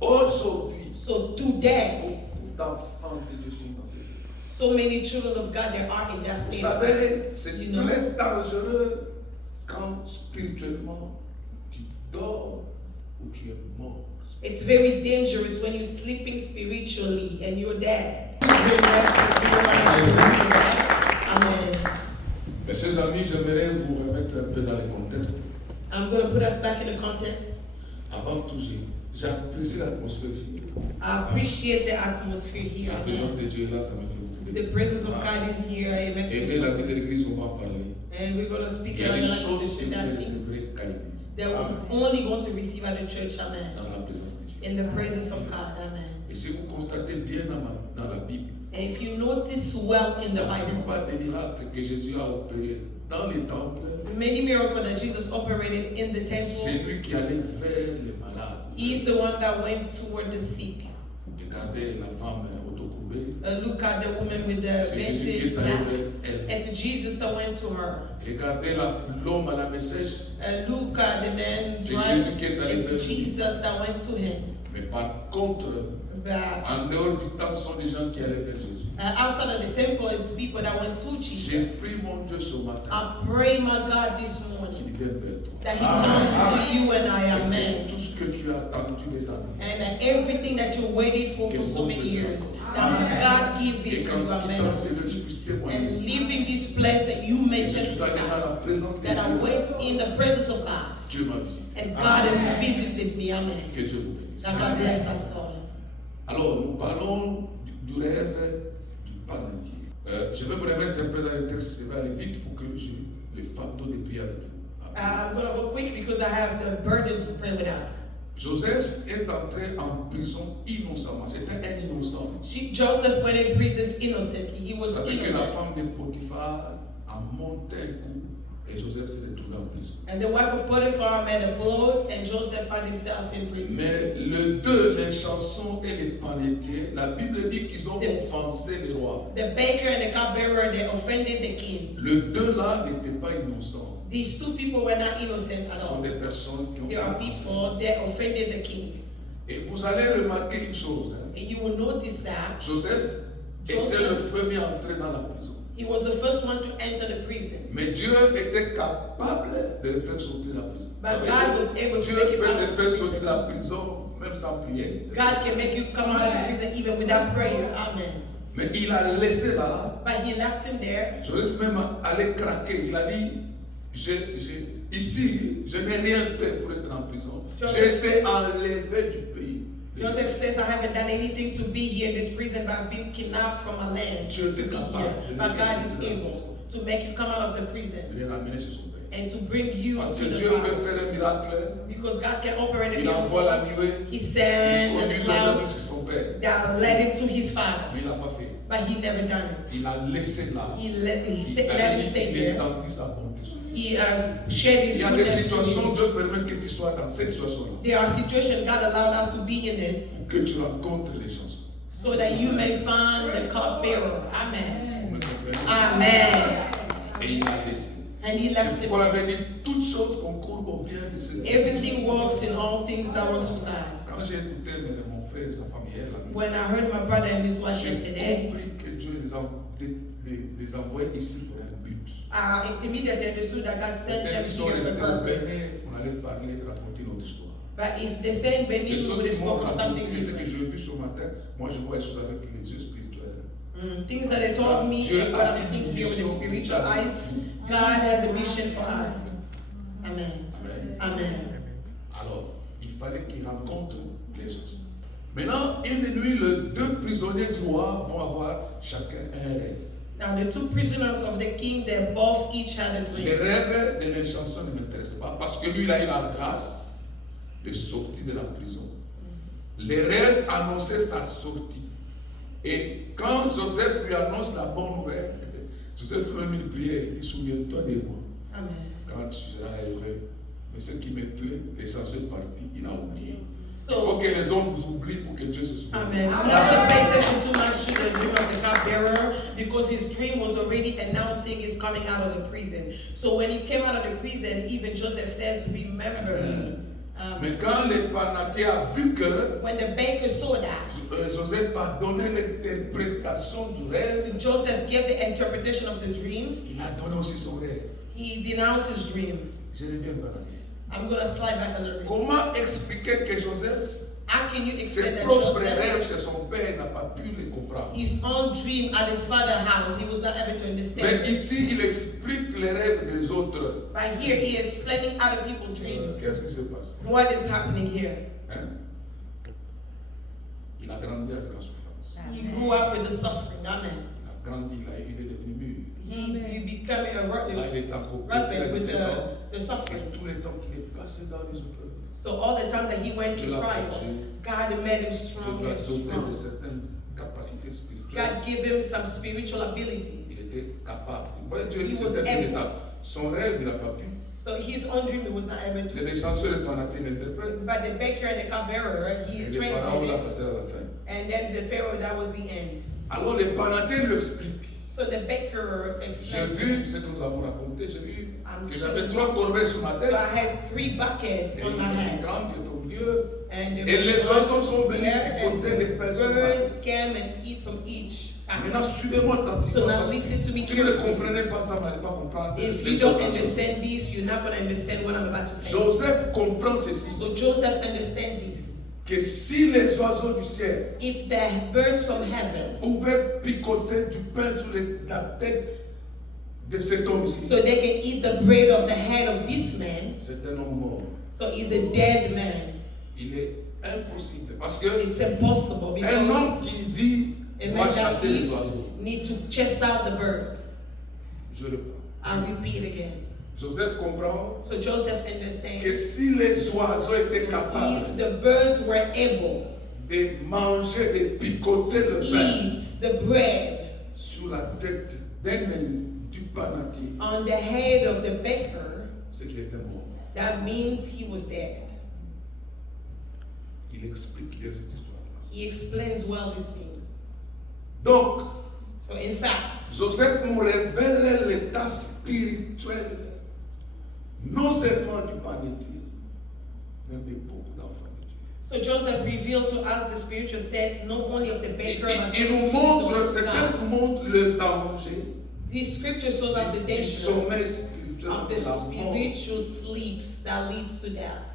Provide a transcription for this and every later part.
Aujourd'hui, So today, beaucoup d'enfants de Dieu sont dans cette état. so many children of God that are in that Vous state. savez, c'est You know. très dangereux quand spirituellement tu dors ou tu es mort. It's very dangerous when you're sleeping spiritually and you're dead. Amen. Mes chers amis, j'aimerais vous remettre un peu dans le contexte. I'm going to put us back in the context. Avant tout, j'apprécie l'atmosphère ici. I appreciate the atmosphere here. La présence de Dieu est là, ça me fait beaucoup de bien. The presence of God is here. It makes Et me de la vie feel de good. l'église, on va en parler. And we're going to speak Il y a about des the choses que vous that things recevrez qu'à l'église. that we're only going to receive at the church. Amen. Dans la présence de Dieu. In the presence of God. Amen. Et si vous constatez bien dans la Bible, And if you notice well in the la Bible, plupart des miracles que Jésus a opérés dans les temples, many miracles that Jesus operated in the temple, c'est lui qui allait vers les malades. he is the one that went toward the sick. Regardez la femme au dos courbé. Look at the woman with the C'est Jésus qui bent est allé back. vers elle. It's Jesus that went to her. Regardez l'homme à la main sèche. Look at the man C'est blind. Jésus qui est allé vers It's lui. Jesus that went to him. Mais par contre, But, en dehors du temple, ce sont des gens qui allaient vers Jésus. outside of the temple, it's people that went to J'ai Jesus. pris mon Dieu ce matin I pray, my God, this qu'il morning vienne vers toi. that he comes to you and I, Et amen. tout ce que tu as attendu des années. And everything that you waited for so many years, that God give Et it to quand you, tu amen. t'en sais, tu puisses témoigner. And leaving this place that you may Je suis allé dans testify la présence de that I Dieu. went in the presence of God. Dieu m'a visité. And God has visited me, amen. Que Dieu vous bénisse. Now God bless us all. Alors, nous parlons du rêve du panetier. Je vais vous remettre un peu dans le texte, je vais aller vite pour que j'ai les fardeaux de prier avec vous. I'm going to go quick because I have the burdens to pray with us. Joseph est entré en prison innocemment. C'était un innocent. Joseph went in prison innocently. He Vous was savez que la innocent. femme de Potiphar a monté un coup et Joseph s'est retrouvé en prison. And the wife of Potiphar made a boat and Joseph found himself in prison. Mais les deux, les chansons et les panetiers, la Bible dit qu'ils ont offensé le roi. The baker and the cupbearer, they offended the king. Les deux là n'étaient pas innocents. These two people were not innocent Ce at sont all. des personnes qui They ont are offensé. people that offended the king. Et vous allez remarquer une chose. Hein. And you will notice that Joseph était le premier à entrer dans la prison. he was the first one to enter the prison. Mais Dieu était capable de le faire sortir de la prison. But God was able to Dieu make him peut out te of faire the sortir de prison. la prison même sans prière. God can make you come out of the prison even without prayer. Amen. Mais il a laissé là. But he left him there. Joseph même allait craquer. Il a dit, ici, je n'ai rien fait pour être en prison. J'ai été enlevé du pays. Joseph says, I haven't done anything to be here in this prison, but I've been kidnapped from my land to be here. But God is able to make you come out of the prison Il est ramené chez son père. and to bring you Parce to que the Dieu peut Father. faire un miracle. Because God can operate a Il envoie la miracle. nuée. He Il sent conduit the Joseph clouds chez son père. that led him to his father, Mais il n'a pas fait. but he never done it. Il a laissé là. He let him Il a stay dit, il there. étendit sa bonté sur lui. He shared his Il y a des goodness with situations, you. Dieu permet que tu sois dans cette situation-là. There are situations God allowed us to be in it Pour que tu rencontres les chansons. so that you may find the cupbearer. Amen. Vous me comprenez? Amen. Et il a laissé. And he left C'est him. pourquoi il avait dit, toutes choses concourent au bien de ceux qui Everything works in all things that works for God. Quand j'ai écouté mon frère et sa famille hier, la nuit, When I heard my brother and his wife j'ai yesterday, compris que Dieu les envoyait ici pour un but. I immediately understood that God sent Peut-être them s'ils sont here for restés a au purpose. Bénin, on allait parler, raconter notre histoire. But if they stay in Benin, Les we choses would have qui m'ont spoke of something raconté, ce que different. j'ai vu ce matin, moi je vois les choses avec les yeux spirituels. Things that they told me Dieu and what a I'm seeing une here with the mission spiritual pour eyes, nous. God has a mission for us. Amen. Amen. Amen. Alors, il fallait qu'il rencontre les gens. Maintenant, une nuit, les deux prisonniers du roi vont avoir chacun un rêve. Now the two prisoners of the king, they both each had a Les dream. rêves de les chansons ne m'intéressent pas parce que lui, il a eu la grâce de sortir de la prison. Les rêves annonçaient sa sortie. Et quand Joseph lui annonce la bonne nouvelle, Joseph fait même une prière, il dit, souviens-toi de moi Amen. quand tu seras heureux. Mais ce qui me plaît, l'essentiel partie, il a oublié. Il faut So, que les hommes vous oublient pour que Dieu se souvienne. Amen. I'm not going to pay attention too much to the dream of the cupbearer because his dream was already announcing his coming out of the prison. So when he came out of the prison, even Joseph says, remember me. Mais quand le panetier a vu que When the baker saw that, Joseph a donné l'interprétation du rêve, Joseph gave the interpretation of the dream. il a donné aussi son rêve. He denounced his dream. Je reviens par là. I'm going to slide back a little bit. Comment expliquer que Joseph, How can you explain ses that propres Joseph, rêves chez son père, n'a pas pu les comprendre? his own dream at his father's house, he was not able to understand? Mais ici, il explique les rêves des autres. But here he is explaining other people's dreams. Qu'est-ce qui se passe? What is happening here? Hein? Il a grandi avec la souffrance. He grew up with the suffering. Amen. Il a grandi, il est devenu mûr. He became a Là, il rapid est encore petit, il a with 17 ans. the Et suffering. tous les temps qu'il est passé dans les épreuves, So all the time that he went Dieu through l'a trial, forgé. God made him Dieu strong l'a and doté de strong. certaines capacités spirituelles. God gave him some spiritual Il abilities. était capable. Voyez, Dieu He dit was c'était able. une étape. Son rêve, il n'a pas pu. So his own dream he was not able to. Les chanceux, les fanatiques l'interprètent. But the baker and the cupbearer, he Et les pharaons, là, translated, ça sert à la fin. and then the pharaoh, that was the end. Alors, les fanatiques lui expliquent. So the baker J'ai explained. vu ce que nous avons raconté, j'ai vu I'm que seeing. j'avais 3 corbeilles sur ma tête. So I had 3 buckets Et on my il head, est au milieu. and there Et les was oiseaux sont venus there, picoter les and pains sur ma tête. birds came and eat from each packet. Maintenant, suivez-moi So attentivement. now parce que listen to me si vous ne carefully. comprenez pas ça, vous n'allez pas comprendre. If you les don't occasions. understand this, you're not going to understand what I'm about to say. Joseph comprend ceci. So Joseph understands this. Que si les oiseaux du ciel If the birds from heaven, pouvaient picoter du pain sur la tête de cet homme ici, so they can eat the bread of the head of this man, c'est un homme mort. so he's a dead man. Il est impossible. Parce que It's impossible un homme because qui vit a va man that chasser les lives oiseaux. need to chase out the birds. Je le prends. I'll repeat again. Joseph comprend So Joseph que understands si les oiseaux étaient capables if the birds were able de manger, de picoter le to pain eat the bread sur la tête du panatier, on the head of the baker, c'est qu'il était mort. that means he was dead. Il explique cette histoire-là. He explains well these things. Donc, So in fact, Joseph nous révèle l'état spirituel, non seulement du panetier, mais de beaucoup d'enfants de Dieu. so Joseph revealed to us the spiritual state not only of the baker, but Il nous of montre, ce God. texte nous montre le danger This scripture shows us the du danger sommeil spirituel of de the la mort. spiritual sleeps that leads to death.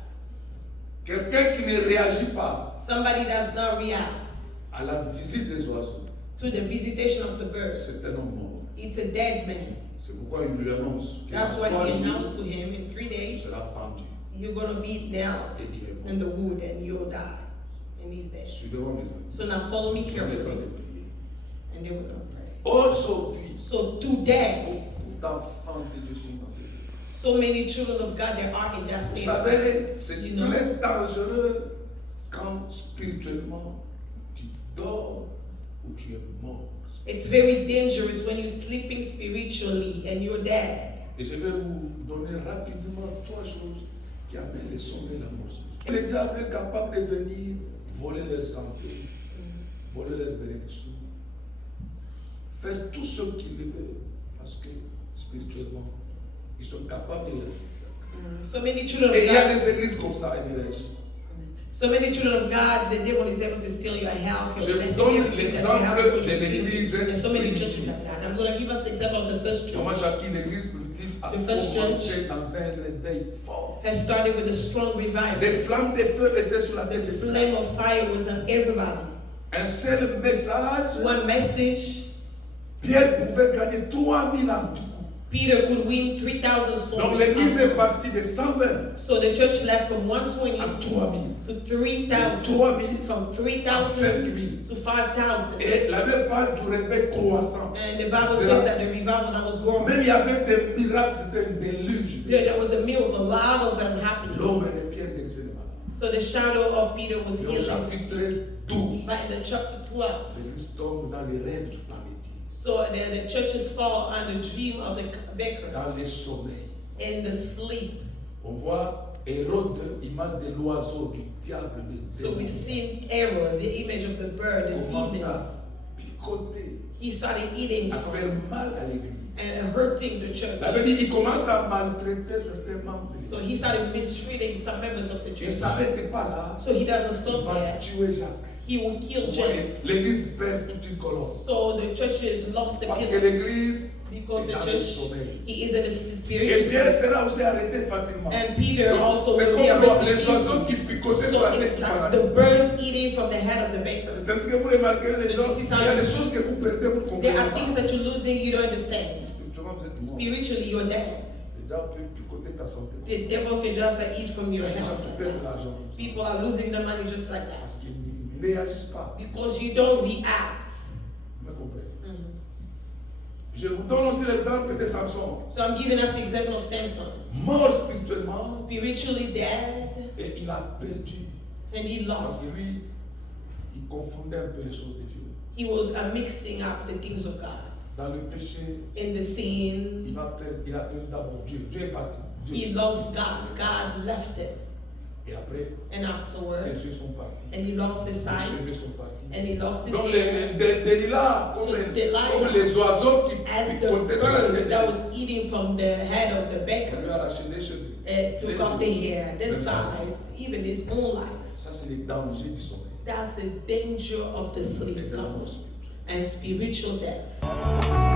Quelqu'un qui ne réagit pas Somebody does not react à la visite des oiseaux, to the visitation of the birds. c'est un homme mort. It's a dead man. C'est pourquoi il lui annonce que That's what dans he 3 jours, announced to him. In 3 il days, sera pendu you're going to be nailed et il est mort. in the wood and you'll die. And he's dead. Suivez-moi mes amis. So now follow me On est en train carefully. de prier. And they were going to pray. Aujourd'hui, So today, beaucoup d'enfants de Dieu sont dans cette état. so many children of God, they are in that Vous state. savez, c'est You know. très dangereux quand spirituellement tu dors ou tu es mort. It's very dangerous when you're sleeping spiritually and you're dead. Et je vais vous donner rapidement 3 choses qui amènent le sommeil et la mort. Le diable est capable de venir voler leur santé, voler leur bénédiction, faire tout ce qu'il veut parce que spirituellement, ils sont capables de le faire. So many children Et il y a of God, des églises comme ça et des réalistes. so many children of God, the devil is able to steal your health, your Je blessing, donne everything that you have l'exemple because de you're l'église sleeping. There's so many primitive. churches like that. I'm going to give us the example of the first Thomas church. Jacques, l'église primitive, a The first commencé dans un réveil fort. That started with a strong revival. Les flammes de feu étaient sur la The tête des frères. flame of fire was on everybody. Un seul message, One message, Pierre pouvait gagner 3000 âmes du coup. Peter could win 3,000 souls. Donc l'église est partie de 120 So the church left from 120 à 3000. to De 3,000, 3000 from à 3,000 5000. to 5,000. Et la Bible parle du réveil croissant. And the Bible says that the revival that was growing, Même il y avait des miracles, c'était un déluge. there was a miracle, a lot of them happening. L'ombre de Pierre guérissait les malades. So the shadow of Peter was Et au healed. chapitre 12, But in the chapter 12, l'église tombe dans les rêves du paradis, so the churches fall on the dream of the baker, dans les sommeils. in the sleep. On voit Hérode, image de l'oiseau, du diable, des So we démons, see Aaron, the image of the bird, the commence demons. à picoter he started eating à from faire mal à l'église. and hurting the church. La Bible dit il commence à maltraiter certains membres. So he started mistreating some members of the Il ne church. s'arrête pas là. So he doesn't Il stop va there. tuer Jacques. He would kill Vous voyez, James. l'église perd toute une colonne. So the churches lost the Parce que pillar l'église because est the dans le church, sommeil. he is in a Et spiritual Pierre state. sera aussi arrêté facilement. And Peter also C'est will be comme arrested. les oiseaux qui picotaient sur So la tête it's du like paradis. the birds eating from the head of the baker. C'est ainsi que vous remarquez les So gens, this is il how y a you des see. choses que vous perdez, vous ne comprenez There are pas. things that you're losing you don't understand. Spirituellement, vous êtes mort. Spiritually, you're dead. Les gens peuvent picoter ta santé. The devil can just eat from your Les gens health. qui perdent de l'argent. comme ça. People are losing their money just like that Parce qu'ils ne réagissent pas. because you don't react. Vous me comprenez? Je vous donne aussi l'exemple de Samson. So I'm giving us the example of Samson. Mort spirituellement Spiritually dead, et il a perdu. and he Parce lost. que lui, il confondait un peu les choses de Dieu. He was mixing up the things of God. Dans le péché, In the sin, il a perdu d'abord Dieu. Dieu est parti. Dieu. he lost God. God left him. Et après, And afterward, ses yeux sont partis. and he lost his Ses sight, cheveux sont partis. and he lost his Donc, hair. Delilah, So comme Delilah, les oiseaux qui as the picotaient sur la birds tête, that was eating from the head of the on baker, lui a arraché les cheveux. took off the hair, the Même ça. sides, even his own life. Ça, c'est les dangers du sommeil. That's the danger of the Et sleep de la mort spirituelle. and spiritual death.